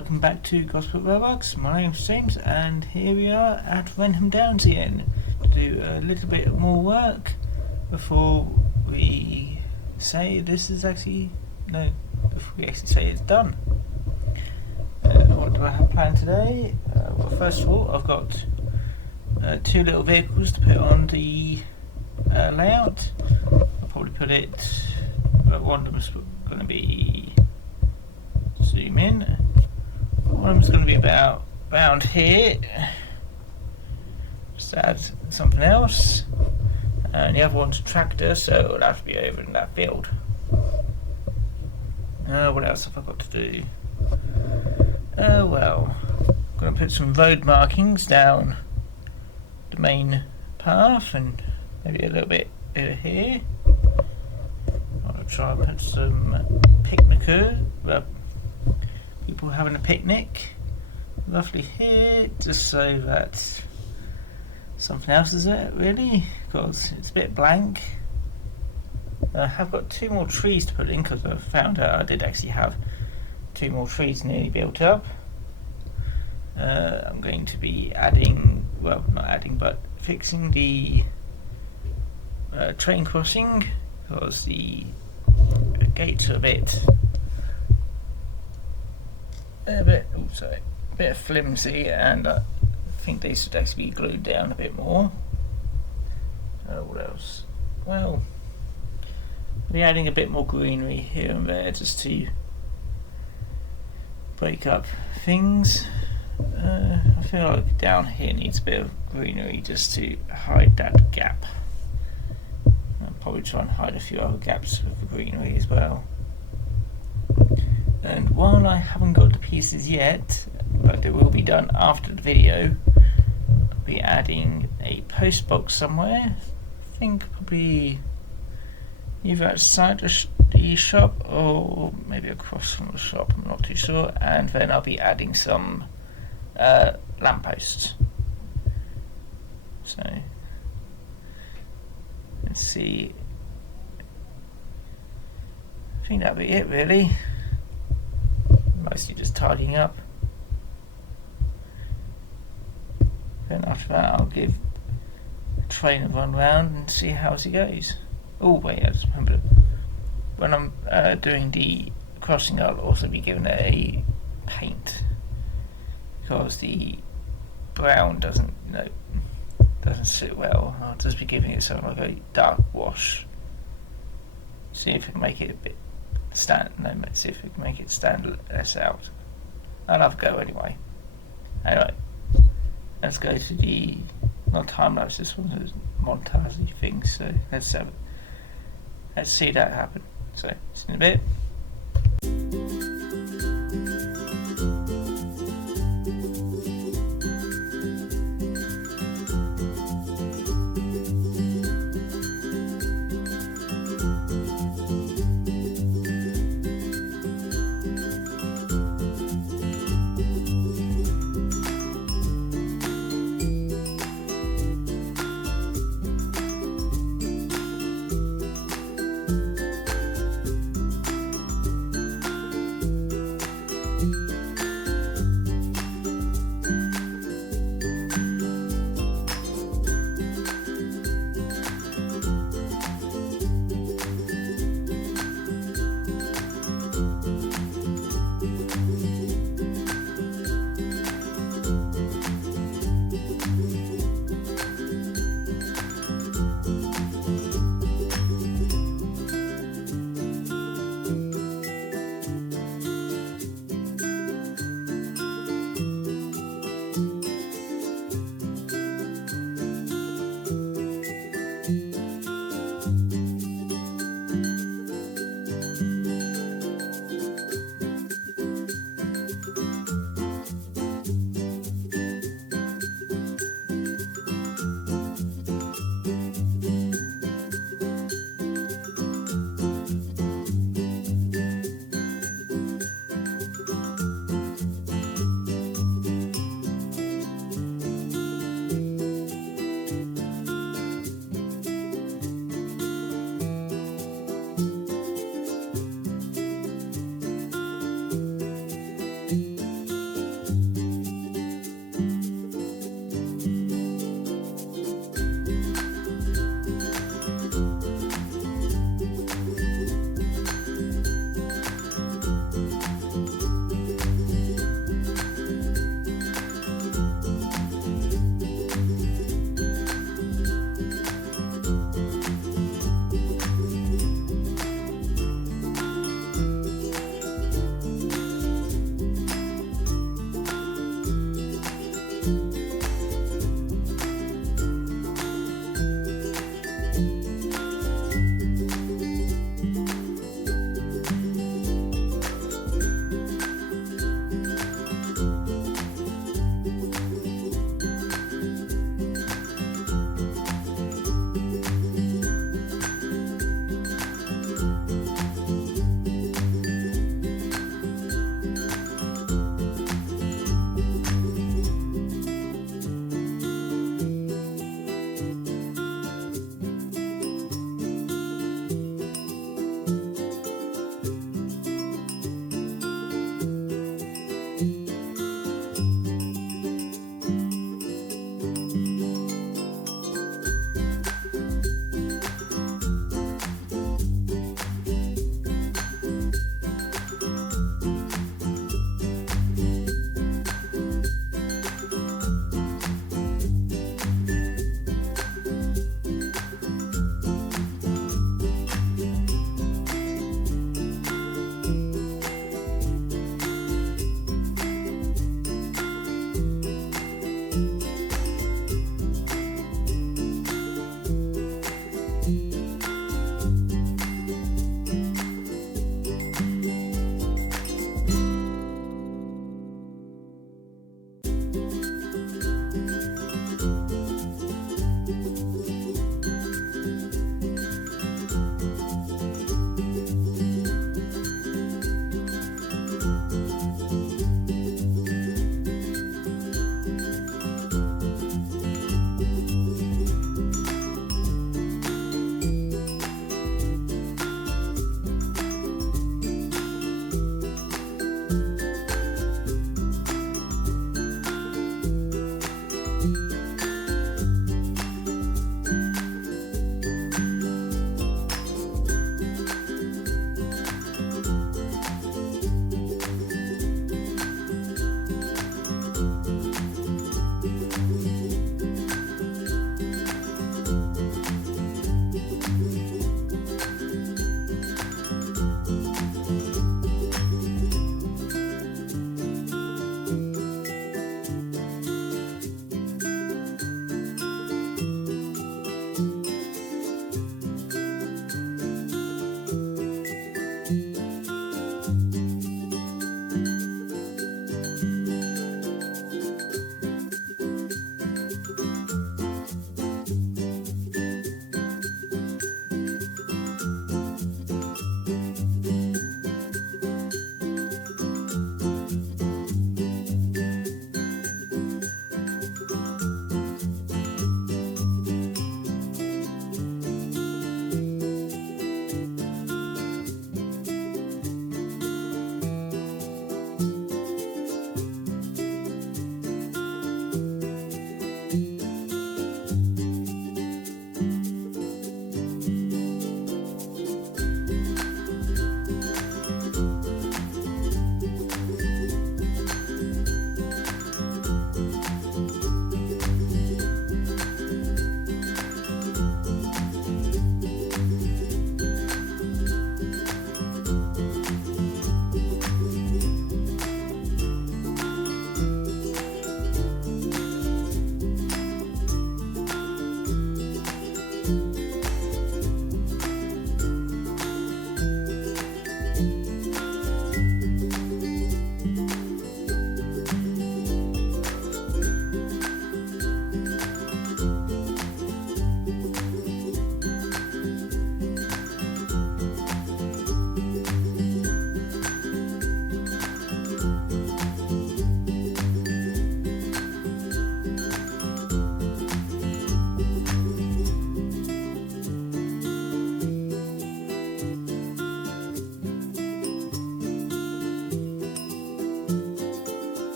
welcome back to Gosport Railworks. My name's James, and here we are at Renham Downs again to do a little bit more work before we say this is actually before we actually say it's done. What do I have planned today? Well, first of all, I've got two little vehicles to put on the layout. I'll probably put it. One of them is going to be zoom in. One of them is going to be about around here. Just add something else. And the other one's a tractor, so it'll have to be over in that field. What else have I got to do? Well, I'm going to put some road markings down the main path and maybe a little bit over here. I'm going to try and put some people having a picnic roughly here, just so that something else is there really, because it's a bit blank. I have got two more trees to put in because I found out I did actually have two more trees nearly built up. I'm going to be fixing the train crossing because the gates are a bit flimsy, and I think they should actually be glued down a bit more. What else? Well, I'll be adding a bit more greenery here and there just to break up things. I feel like down here needs a bit of greenery just to hide that gap. I'll probably try and hide a few other gaps with the greenery as well. And while I haven't got the pieces yet, but it will be done after the video, I'll be adding a post box somewhere. I think probably either outside the shop or maybe across from the shop, I'm not too sure. And then I'll be adding some lampposts. So let's see. I think that'll be it really. Mostly just tidying up. Then after that I'll give the train a run round and see how it goes. Oh wait, I just remembered, when I'm doing the crossing I'll also be giving it a paint, because the brown doesn't sit well. I'll just be giving it something like a dark wash. See if it can make it a bit see if we can make it stand less out. I'll have a go anyway. Anyway, let's go to the not time lapse. This one's a montage thing. So let's see that happen. So see you in a bit.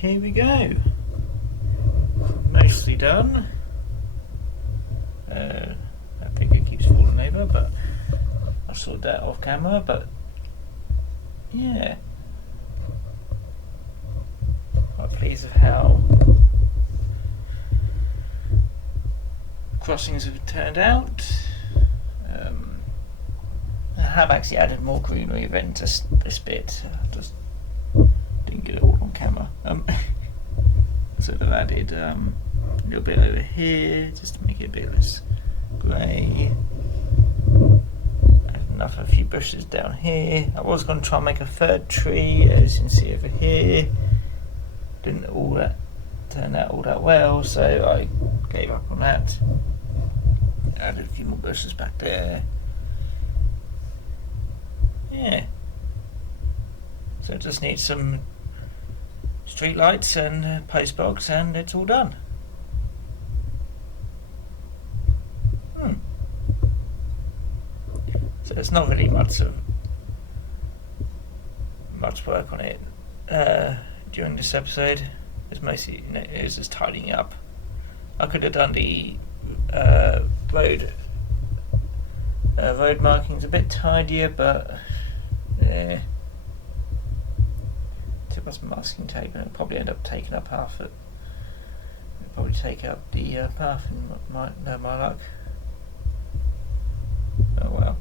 here we go. Mostly done. I think it keeps falling over, but I'll sort that off camera. But yeah, quite pleased with how crossings have turned out. I have actually added more greenery than just this bit. I just didn't get it all on camera. So I've added a little bit over here just to make it a bit less grey. Added a few bushes down here. I was going to try and make a third tree, as you can see over here. Didn't all that turn out all that well, so I gave up on that. Added a few more bushes back there. Yeah. So it just needs some street lights and post box, and it's all done. So it's not really much work on it during this episode. It's mostly, it was just tidying up. I could have done the road markings a bit tidier, but took us masking tape, and it'll probably end up taking up half it. It'll probably take up the path, and my luck. Oh well.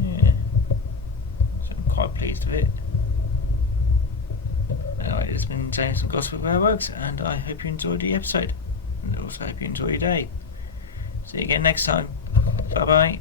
Yeah. So I'm quite pleased with it. Anyway, it's been James from Gosport Railworks, and I hope you enjoyed the episode, and also hope you enjoy your day. See you again next time. Bye bye.